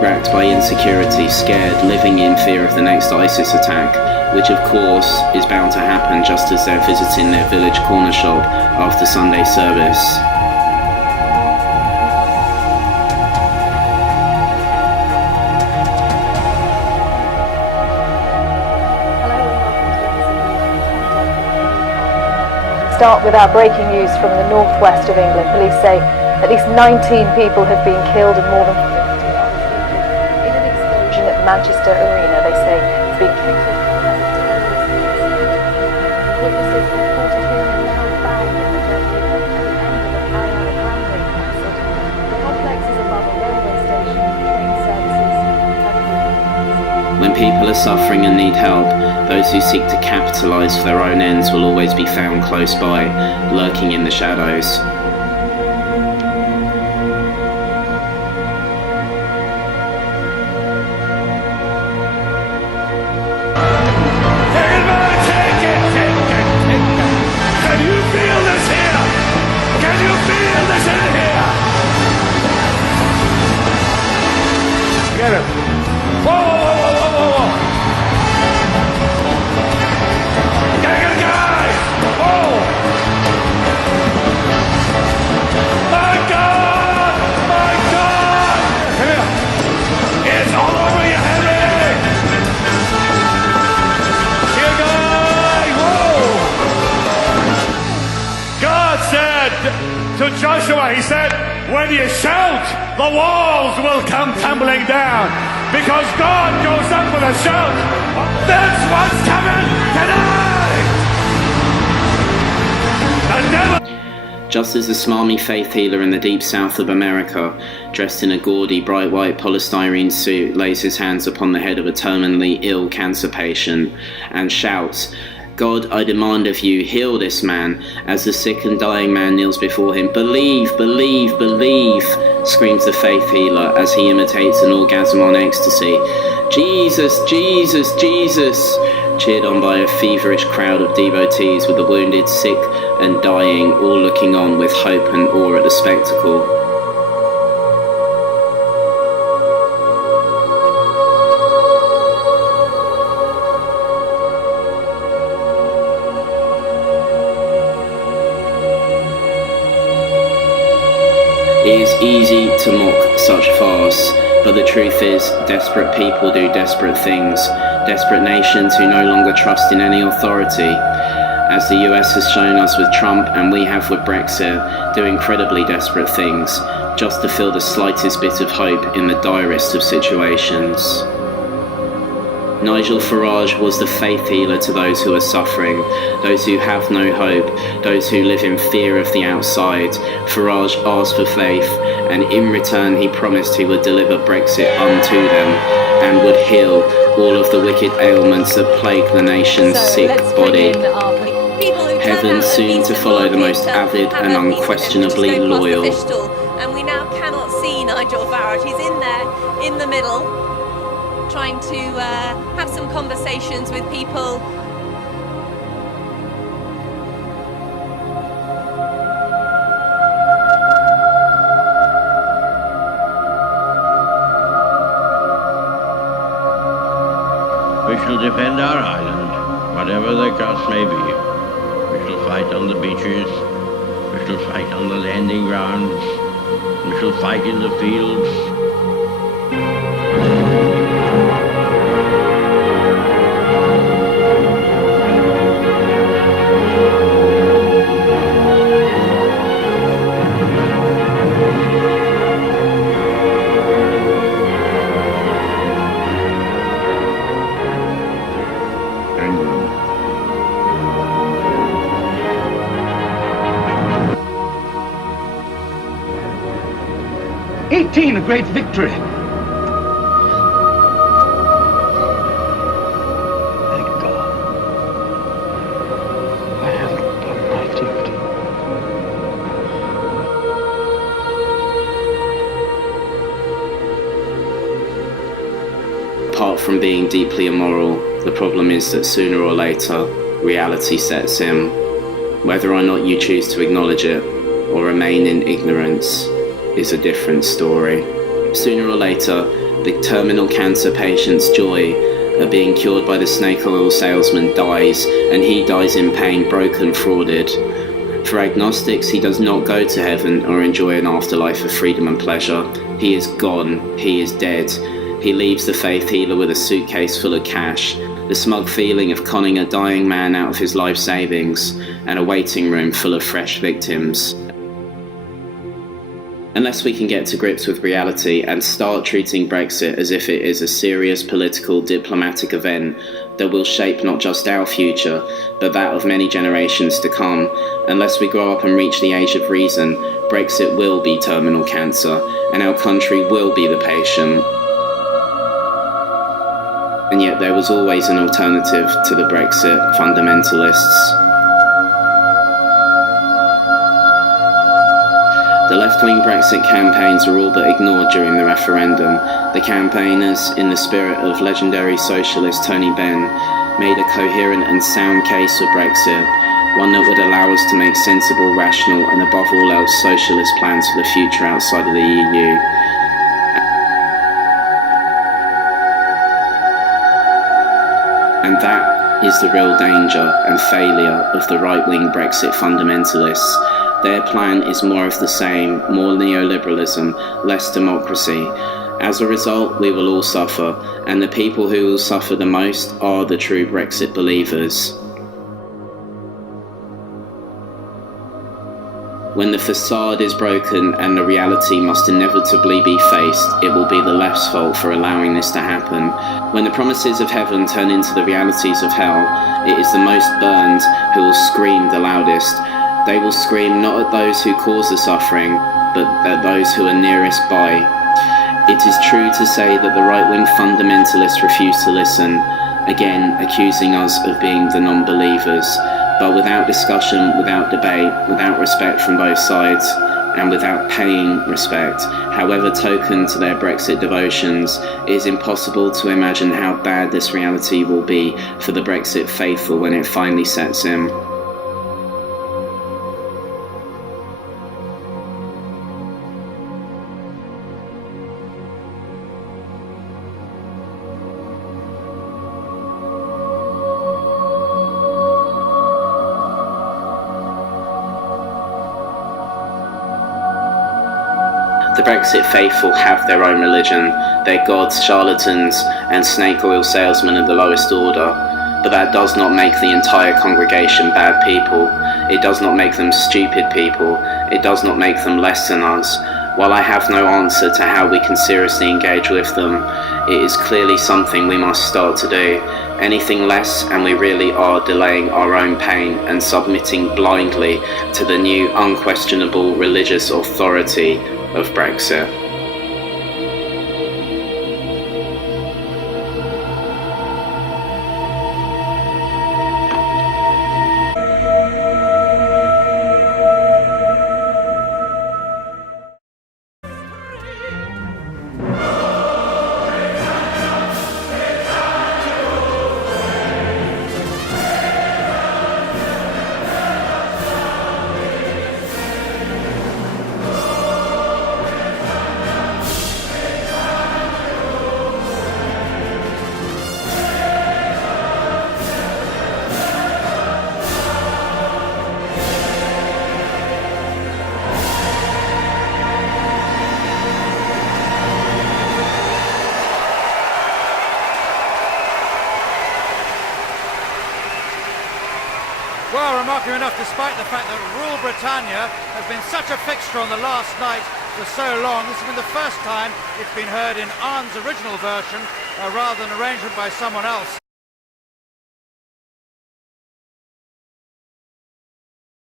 racked by insecurity, scared, living in fear of the next ISIS attack, which of course is bound to happen just as they're visiting their village corner shop after Sunday service. Start with our breaking news from the northwest of England. Police say at least 19 people have been killed and more than 50 others injured in an explosion at Manchester Arena. They say it's been treated as a terrorist. Witnesses reported hearing a loud bang in the venue at the end of a Ariana Grande concert. The complex is above a railway station. Train services have been. When people are suffering and need help, those who seek to capitalise for their own ends will always be found close by, lurking in the shadows. Can you feel this here? Can you feel this in here? Get him. Whoa, whoa, whoa, whoa, whoa, whoa. Get him, guys! Whoa! My God! My God! Come here. It's all over you, Henry! Here, guy! Whoa! God said to Joshua, he said, when you shout, the walls will come tumbling down. Because God goes up with a shout. That's what's coming tonight! The devil... Just as a smarmy faith healer in the deep south of America, dressed in a gaudy, bright white polystyrene suit, lays his hands upon the head of a terminally ill cancer patient and shouts, "God, I demand of you, heal this man," as the sick and dying man kneels before him. "Believe, believe, believe," screams the faith healer as he imitates an orgasm on ecstasy. "Jesus, Jesus, Jesus," cheered on by a feverish crowd of devotees with the wounded, sick and dying all looking on with hope and awe at the spectacle. It is easy to mock such farce, but the truth is, desperate people do desperate things. Desperate nations who no longer trust in any authority, as the US has shown us with Trump and we have with Brexit, do incredibly desperate things, just to feel the slightest bit of hope in the direst of situations. Nigel Farage was the faith healer to those who are suffering, those who have no hope, those who live in fear of the outside. Farage asked for faith, and in return he promised he would deliver Brexit unto them, and would heal all of the wicked ailments that plague the nation's sick body. Heaven soon to follow the most avid and unquestionably loyal. And we now cannot see Nigel Farage. He's in there, in the middle, trying to have some conversations with people. We shall defend our island, whatever the cost may be. We shall fight on the beaches, we shall fight on the landing grounds, we shall fight in the fields. A great victory. Thank God. I haven't done my duty. Apart from being deeply immoral, the problem is that sooner or later, reality sets in. Whether or not you choose to acknowledge it or remain in ignorance is a different story. Sooner or later, the terminal cancer patient's joy at being cured by the snake oil salesman dies, and he dies in pain, broken, frauded. For agnostics, he does not go to heaven or enjoy an afterlife of freedom and pleasure. He is gone. He is dead. He leaves the faith healer with a suitcase full of cash, the smug feeling of conning a dying man out of his life savings, and a waiting room full of fresh victims. Unless we can get to grips with reality and start treating Brexit as if it is a serious political, diplomatic event that will shape not just our future, but that of many generations to come, unless we grow up and reach the age of reason, Brexit will be terminal cancer, and our country will be the patient. And yet there was always an alternative to the Brexit fundamentalists. The left-wing Brexit campaigns were all but ignored during the referendum. The campaigners, in the spirit of legendary socialist Tony Benn, made a coherent and sound case for Brexit, one that would allow us to make sensible, rational, and above all else socialist plans for the future outside of the EU. And that is the real danger and failure of the right-wing Brexit fundamentalists. Their plan is more of the same, more neoliberalism, less democracy. As a result, we will all suffer, and the people who will suffer the most are the true Brexit believers. When the facade is broken and the reality must inevitably be faced, it will be the left's fault for allowing this to happen. When the promises of heaven turn into the realities of hell, it is the most burned who will scream the loudest. They will scream not at those who cause the suffering, but at those who are nearest by. It is true to say that the right-wing fundamentalists refuse to listen, again accusing us of being the non-believers, but without discussion, without debate, without respect from both sides, and without paying respect, however token to their Brexit devotions, it is impossible to imagine how bad this reality will be for the Brexit faithful when it finally sets in. The Brexit faithful have their own religion, their gods, charlatans, and snake oil salesmen of the lowest order, but that does not make the entire congregation bad people. It does not make them stupid people. It does not make them less than us. While I have no answer to how we can seriously engage with them, it is clearly something we must start to do. Anything less, and we really are delaying our own pain and submitting blindly to the new unquestionable religious authority of Brexit. Well, remarkably enough, despite the fact that Rule Britannia has been such a fixture on the last night for so long, this has been the first time it's been heard in Arne's original version rather than arrangement by someone else.